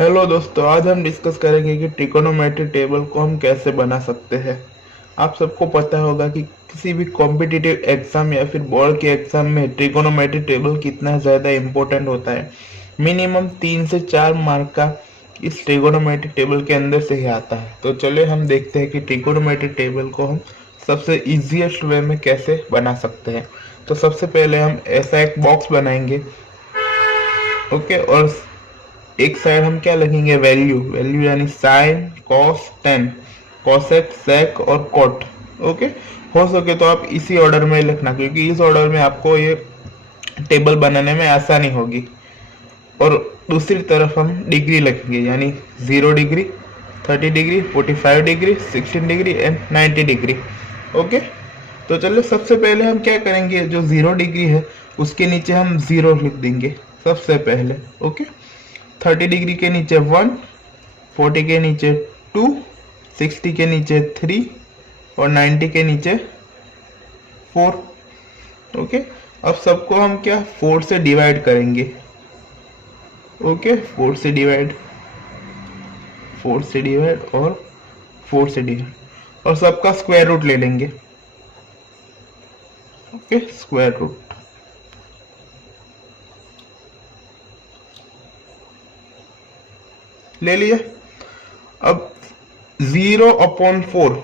Hello दोस्तों, आज हम डिस्कस करेंगे कि ट्रिकोनोमेट्री टेबल को हम कैसे बना सकते हैं। आप सबको पता होगा कि किसी भी कॉम्पिटिटिव एग्जाम या फिर बोर्ड के एग्जाम में ट्रिकोनोमेट्री टेबल कितना ज़्यादा इम्पोर्टेंट होता है। मिनिमम 3 से 4 मार्क का इस ट्रिकोनोमेट्री टेबल के अंदर से ही आता है। तो चलिए हम देखते हैं कि ट्रिकोनोमेट्री टेबल को हम सबसे ईजीएस्ट वे में कैसे बना सकते हैं। तो सबसे पहले हम ऐसा एक बॉक्स बनाएंगे, ओके। और एक साइड हम क्या लिखेंगे, वैल्यू। वैल्यू यानी साइन, कॉस, टेन, कॉसेक, सेक और कॉट, ओके। हो सके तो आप इसी ऑर्डर में लिखना, क्योंकि इस ऑर्डर में आपको ये टेबल बनाने में आसानी होगी। और दूसरी तरफ हम डिग्री लिखेंगे, यानी 0 degree, 30 degree, 45 degree, 16 degree and 90 degree, okay. तो चलिए सबसे पहले हम क्या करेंगे, जो 0 डिग्री है उसके नीचे हम 0 लिख देंगे सबसे पहले, ओके। 30 डिग्री के नीचे 1, 40 के नीचे 2, 60 के नीचे 3 और 90 के नीचे 4, ओके। अब सबको हम क्या 4 से डिवाइड करेंगे, ओके। 4 से डिवाइड, 4 से डिवाइड और 4 से डिवाइड, और सबका स्क्वायर रूट ले लेंगे, ओके। स्क्वायर रूट ले लिया। अब 0/4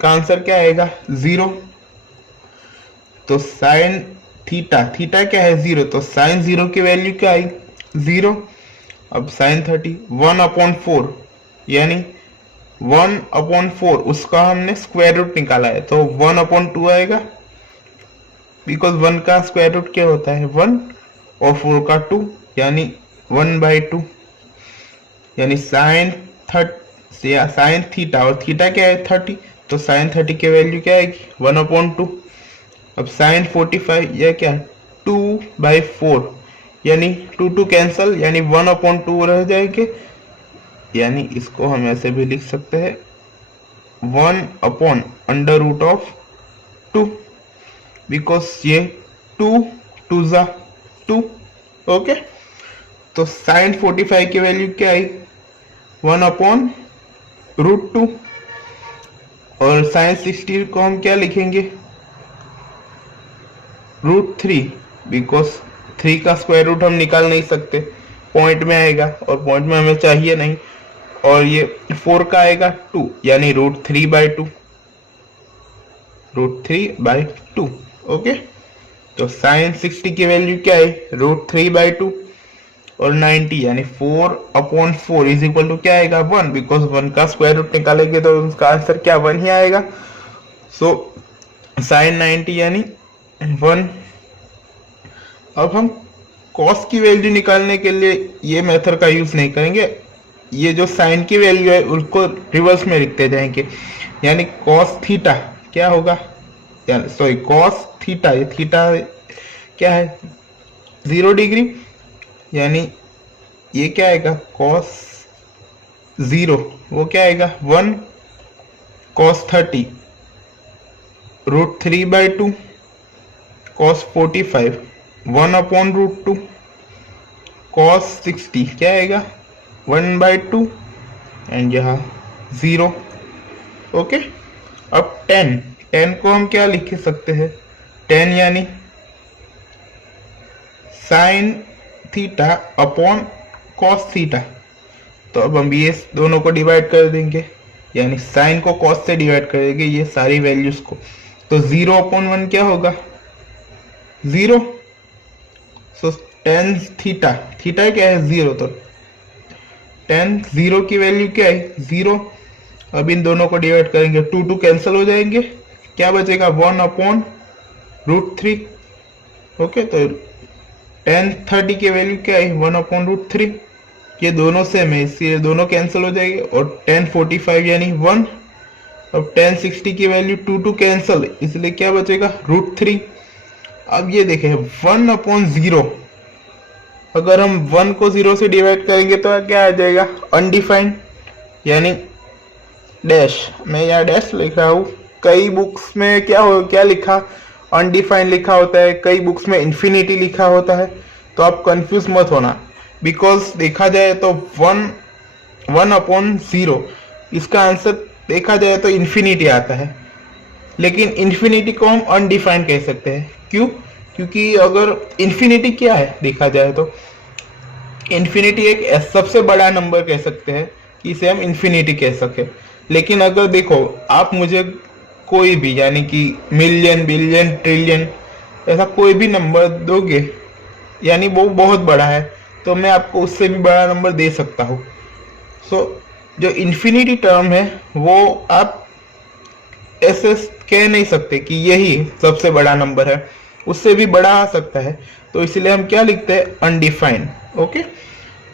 का आंसर क्या आएगा, 0। तो साइन थीटा, थीटा क्या है 0, तो साइन 0 की वैल्यू क्या आई, 0। अब साइन 30 1/4 यानी 1/4, उसका हमने स्क्वायर रूट निकाला है, तो 1/2 आएगा, बिकॉज 1 का स्क्वायर रूट क्या होता है 1 और 4 का 2, यानी 1/2। यानी साइन थीटा, और थीटा क्या है 30, तो साइन 30 की वैल्यू क्या आएगी 1/2। अब साइन 45 यह क्या 2/4, यानी 2 कैंसल, यानी 1/2 रह जाएंगे। यानी इसको हम ऐसे भी लिख सकते हैं 1/√2, बिकॉज ये 2 2 जा 2, ओके। तो साइन 45 की वैल्यू क्या आई 1/√2। और साइन 60 को हम क्या लिखेंगे √3, बिकॉज 3 का स्क्वायर रूट हम निकाल नहीं सकते, पॉइंट में आएगा और पॉइंट में हमें चाहिए नहीं। और ये 4 का आएगा 2, यानी √3/2, √3/2, ओके। तो साइन 60 की वैल्यू क्या है √3/2, और 90 यानी 4/4 इज इक्वल टू क्या आएगा 1, बिकॉज 1 का स्क्वायर रूट निकालेंगे तो उसका आंसर क्या 1 ही आएगा। सो साइन 90 यानी 1। अब हम कॉस की वैल्यू निकालने के लिए ये मेथड का यूज नहीं करेंगे, ये जो साइन की वैल्यू है उसको रिवर्स में लिखते जाएंगे, यानी कॉस थीटा क्या होगा, सॉरी कॉस थीटा, ये थीटा क्या है 0 डिग्री, यानी ये क्या आएगा कॉस 0, वो क्या आएगा 1, कॉस 30 √3/2, कॉस 45 1/√2, कॉस 60 क्या आएगा 1/2 एंड यहाँ 0, ओके। अब 10 को हम क्या लिख सकते हैं 10 यानी sine theta upon cos theta. तो अब हम ये दोनों को डिवाइड कर देंगे, यानी साइन को कॉस से डिवाइड कर देंगे ये सारी वैल्यूज को। तो 0/1 क्या होगा 0। सो टेन थीटा, थीटा क्या है 0, तो 0 की वैल्यू क्या है 0। अब इन दोनों को डिवाइड करेंगे 2 कैंसिल हो जाएंगे, क्या बचेगा 1/√3, ओके। तो 30 की वैल्यू क्या है 1/√3, ये दोनों सेम है इसलिए दोनों कैंसिल हो जाएंगे, और 45 यानी 1। अब 60 की वैल्यू 2 कैंसिल, इसलिए क्या बचेगा √3। अब ये देखें 1/0, अगर हम 1 को 0 से डिवाइड करेंगे तो क्या आ जाएगा अनडिफाइंड, यानी डैश। मैं यहाँ डैश लिख रहा हूँ, कई बुक्स में क्या लिखा अनडिफाइंड लिखा होता है, कई बुक्स में इन्फिनिटी लिखा होता है, तो आप कंफ्यूज मत होना। बिकॉज देखा जाए तो 1/0, इसका आंसर देखा जाए तो इन्फिनिटी आता है, लेकिन इन्फिनिटी को हम अनडिफाइंड कह सकते हैं। क्यों? क्योंकि अगर इन्फिनिटी क्या है देखा जाए तो इन्फिनिटी एक सबसे बड़ा नंबर कह सकते हैं कि इसे हम इन्फिनिटी कह सके। लेकिन अगर देखो आप मुझे कोई भी यानी कि मिलियन, बिलियन, ट्रिलियन ऐसा कोई भी नंबर दोगे, यानी वो बहुत बड़ा है, तो मैं आपको उससे भी बड़ा नंबर दे सकता हूँ। सो जो इन्फिनिटी टर्म है वो आप ऐसे कह नहीं सकते कि यही सबसे बड़ा नंबर है, उससे भी बड़ा आ सकता है। तो इसलिए हम क्या लिखते हैं? अनडिफाइंड। ओके।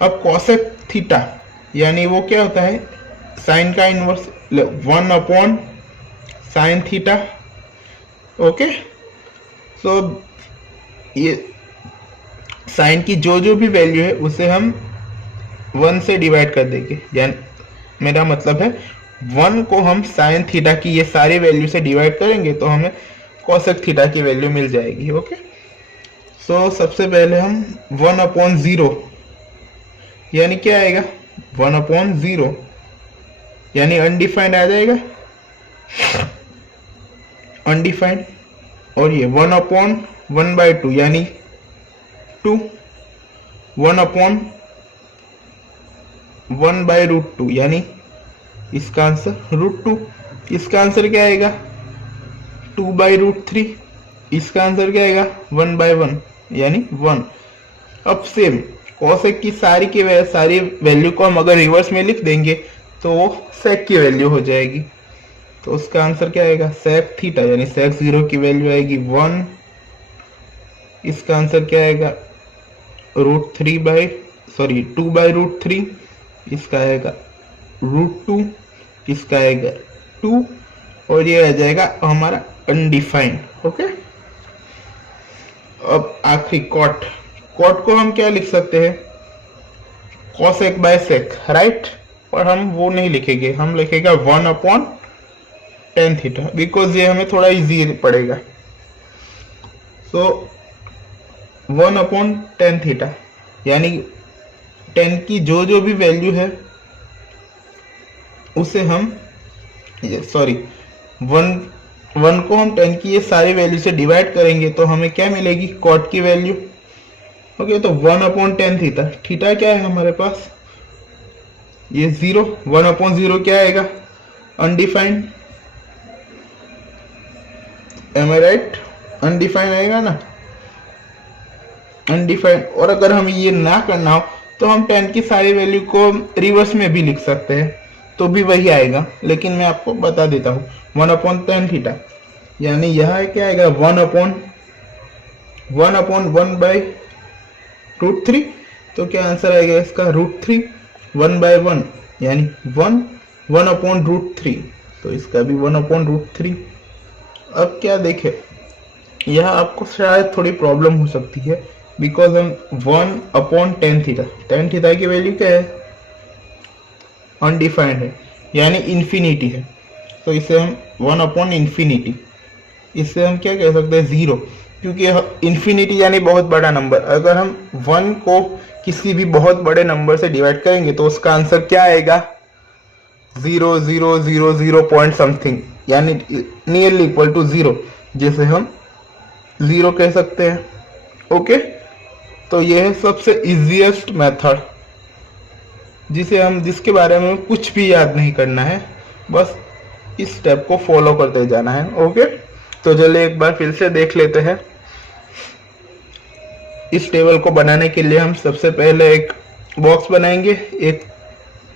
अब कॉसेक थीटा यानी वो क्या होता है? साइन का इनवर्स 1/sin थीटा। ओके। सो ये साइन की जो जो भी वैल्यू है उसे हम 1 से डिवाइड कर देंगे, यानी मेरा मतलब है 1 को हम साइन थीटा की ये सारी वैल्यू से डिवाइड करेंगे तो हमें कॉसेक थीटा की वैल्यू मिल जाएगी। ओके। सो सबसे पहले हम 1/0 यानी क्या आएगा? 1/0 यानी अनडिफाइंड आ जाएगा, अनडिफाइंड। और ये 1/1/2 यानी 2, 1/1/√2 यानी इसका आंसर √2। इसका आंसर क्या आएगा? 2/√3। इसका आंसर क्या आएगा? 1/1 यानी 1। अब सेम कॉसेक की सारी वैल्यू को हम अगर रिवर्स में लिख देंगे तो वो सेक की वैल्यू हो जाएगी। तो उसका आंसर क्या आएगा? सेक थीटा यानी सेक 0 की वैल्यू आएगी 1। इसका आंसर क्या आएगा? 2/√3। इसका आएगा √2। इसका आएगा 2 और ये आ जाएगा हमारा अनडिफाइंड। ओके। अब आखिरी कॉट को हम क्या लिख सकते हैं? Cosec by sec, right. और हम वो नहीं लिखेंगे, हम लिखेगा 1/tan थीटा, बिकॉज ये हमें थोड़ा इजी पड़ेगा। सो 1/tan थीटा यानी 10 की जो जो भी वैल्यू है उसे हम 1 को हम 10 की ये सारी वैल्यू से डिवाइड करेंगे तो हमें क्या मिलेगी? कॉट की वैल्यू। ओके। तो 1/tan थीटा, थीटा क्या है हमारे पास? ये 0। 1/0 क्या आएगा? अनडिफाइंड। एम आई राइट? अनडिफाइंड आएगा ना, अनडिफाइंड। और अगर हमें ये ना करना हो तो हम 10 की सारी वैल्यू को रिवर्स में भी लिख सकते हैं तो भी वही आएगा, लेकिन मैं आपको बता देता हूँ 1/tan थीटा यानी यह क्या आएगा? 1/1/√3। तो क्या आंसर आएगा इसका? √3। 1/1 यानी 1/√3, तो इसका भी 1/√3। अब क्या देखें, यह आपको शायद थोड़ी प्रॉब्लम हो सकती है, बिकॉज हम 1/tan थीटा, tan थीटा की वैल्यू क्या है? अनडिफाइंड है यानी इन्फिनिटी है, तो इसे हम 1/∞, इसे हम क्या कह सकते हैं? 0, क्योंकि इन्फिनिटी यानी बहुत बड़ा नंबर। अगर हम 1 को किसी भी बहुत बड़े नंबर से डिवाइड करेंगे तो उसका आंसर क्या आएगा? 0.000 पॉइंट समथिंग यानी नियरली इक्वल टू 0, जिसे हम 0 कह सकते हैं। ओके। तो यह है सबसे इजीएस्ट मेथड जिसके बारे में कुछ भी याद नहीं करना है, बस इस स्टेप को फॉलो करते जाना है। ओके। तो चलिए एक बार फिर से देख लेते हैं। इस टेबल को बनाने के लिए हम सबसे पहले एक बॉक्स बनाएंगे।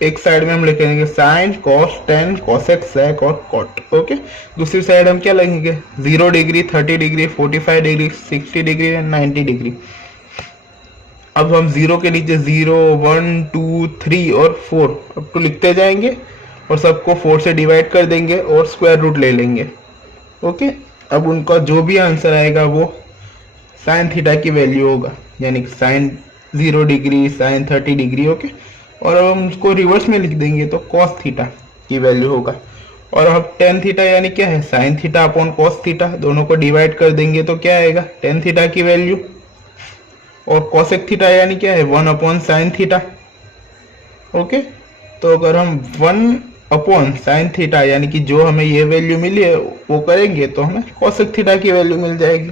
एक साइड में हम लिखेंगे साइन, कॉस, टेन, कॉसेक, सेक और कॉट। ओके। दूसरी साइड हम क्या लिखेंगे? 0 degree, 30 degree, 45 degree, 60 degree and 90 degree. अब हम 0 के नीचे 0, 1, 2, 3 और 4 अब तो लिखते जाएंगे और सबको 4 से डिवाइड कर देंगे और स्क्वायर रूट ले लेंगे। ओके। अब उनका जो भी आंसर आएगा वो साइन थीटा की वैल्यू होगा, यानी sine 0 degree, sine 30 degree. Okay. और अब हम उसको रिवर्स में लिख देंगे तो कॉस थीटा की वैल्यू होगा। और अब टेन थीटा यानी क्या है? Sine theta upon cos theta, दोनों को डिवाइड कर देंगे तो क्या आएगा? टेन थीटा की वैल्यू। और कोसेक थीटा यानी क्या है 1 अपॉन साइन थीटा। ओके, तो अगर हम 1 अपॉन साइन थीटा यानी कि जो हमें ये वैल्यू मिली है वो करेंगे तो हमें कोसेक थीटा की वैल्यू मिल जाएगी।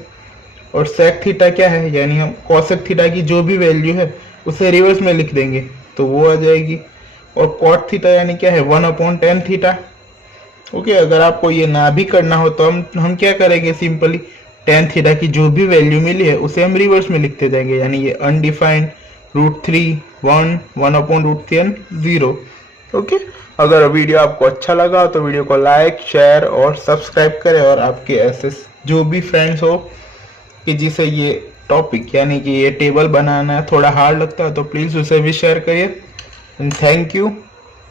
और सेक थीटा क्या है, यानी हम कोसेक थीटा की जो भी वैल्यू है उसे रिवर्स में लिख देंगे तो वो आ जाएगी। और कॉट थीटा यानी क्या है 1 अपॉन टेन थीटा। ओके, अगर आपको ये ना भी करना हो तो हम क्या करेंगे, सिंपली टेन थीटा की जो भी वैल्यू मिली है उसे हम रिवर्स में लिखते जाएंगे, यानी ये अनडिफाइंड √3 1 अपॉन √3 0। ओके, अगर वीडियो आपको अच्छा लगा तो वीडियो को लाइक शेयर और सब्सक्राइब करें, और आपके ऐसे जो भी फ्रेंड्स हो कि जिसे ये टॉपिक यानी कि ये टेबल बनाना थोड़ा हार्ड लगता है तो प्लीज़ उसे भी शेयर करिए। And thank you.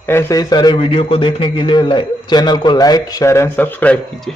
ऐसे ही सारे वीडियो को देखने के लिए चैनल को लाइक शेयर एंड सब्सक्राइब कीजिए।